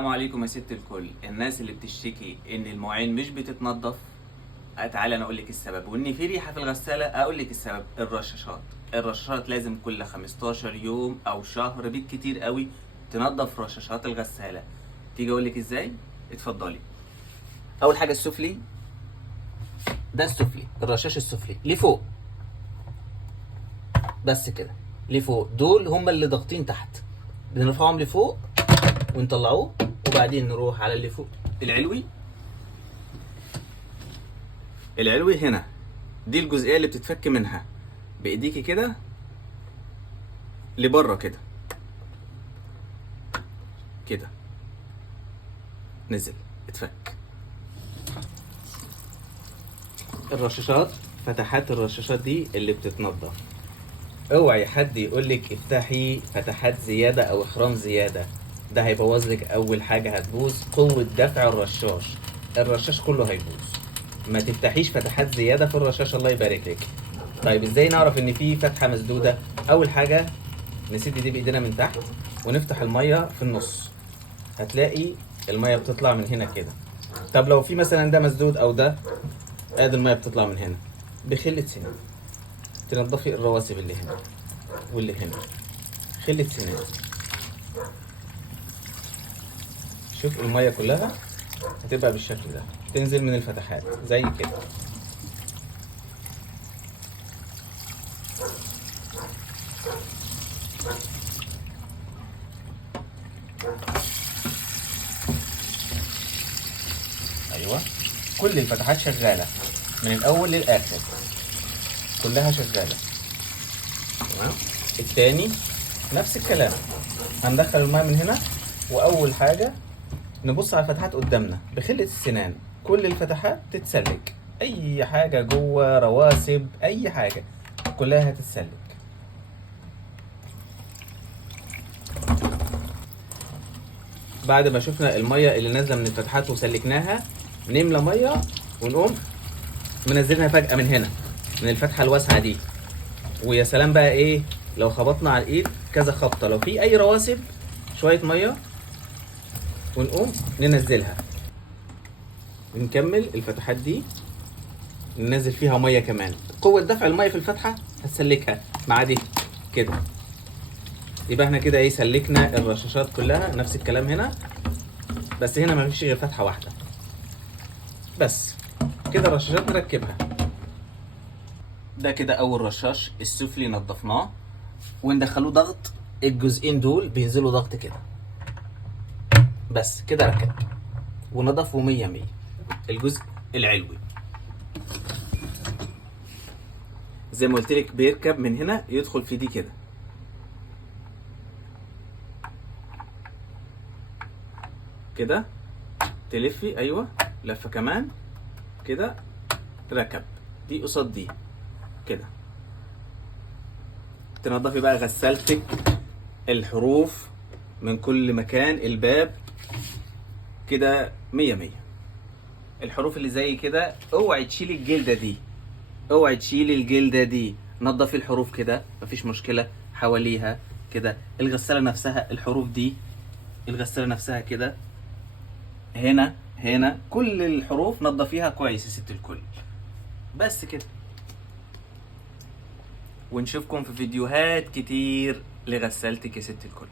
السلام عليكم يا ست الكل. الناس اللي بتشتكي ان المواعين مش بتتنضف، تعالى انا اقول لك السبب. وان في ريحه في الغساله، اقول لك السبب. الرشاشات لازم كل 15 يوم او شهر بالكتير قوي تنضف رشاشات الغساله. تيجي اقول لك ازاي؟ اتفضلي. اول حاجه السفلي، ده السفلي، الرشاش السفلي لفوق بس كده، لفوق. دول هم اللي ضاغطين تحت، بنرفعهم لفوق ونطلعوه، وبعدين نروح على اللي فوق العلوي هنا. دي الجزئيه اللي بتتفك منها بايديكي كده لبره كده كده، نزل اتفك. الرشاشات، فتحات الرشاشات دي اللي بتتنضف. اوعي حد يقولك افتحي فتحات زياده او اخرام زياده، ده هيبوظ لك. اول حاجه هتبوظ قوه دفع الرشاش كله هيبوظ. ما تفتحيش فتحات زياده في الرشاش، الله يبارك لك. طيب ازاي نعرف ان في فتحه مسدوده؟ اول حاجه نسد دي بايدينا من تحت ونفتح الميه في النص، هتلاقي الميه بتطلع من هنا كده. طب لو في مثلا ده مسدود او ده، ادي الميه بتطلع من هنا بخله سنان. تنضفي الرواسب اللي هنا واللي هنا، خله سنان. شوف الميه كلها هتبقى بالشكل ده، تنزل من الفتحات زي كده. ايوه، كل الفتحات شغاله من الاول للاخر، كلها شغاله. تمام. التاني نفس الكلام، هندخل الماء من هنا، واول حاجه نبص على الفتحات قدامنا بخلة السنان، كل الفتحات تتسلك. اي حاجه جوه، رواسب، اي حاجه، كلها هتتسلك. بعد ما شفنا الميه اللي نازله من الفتحات وسلكناها، نملى ميه ونقوم منزلها فجاه من هنا، من الفتحه الواسعه دي. ويا سلام بقى ايه لو خبطنا على الايد كذا خبطه، لو في اي رواسب، شويه ميه ونقوم ننزلها. نكمل الفتحات دي، ننزل فيها ميه كمان. قوه دفع الميه في الفتحه هتسلكها مع دي كده. يبقى احنا كده ايه، سلكنا الرشاشات كلها. نفس الكلام هنا، بس هنا ما فيش غير فتحه واحده بس. كده الرشاشات نركبها. ده كده اول رشاش السفلي نضفناه وندخلوه ضغط. الجزئين دول بينزلوا ضغط كده بس كده، ركب ونضفوا 100. الجزء العلوي زي ما قلت لك بيركب من هنا، يدخل في دي كده كده، تلفي ايوه لفه كمان كده، تركب دي قصاد دي كده. تنضفي بقى غسالتك، الحروف من كل مكان، الباب كده 100. الحروف اللي زي كده اوعي تشيلي الجلده دي، اوعي تشيلي الجلده دي. نضفي الحروف كده مفيش مشكله حواليها كده. الغساله نفسها الحروف دي، الغساله نفسها كده، هنا كل الحروف نضفيها كويس يا ست الكل. بس كده، ونشوفكم في فيديوهات كتير لغسالتك يا ست الكل.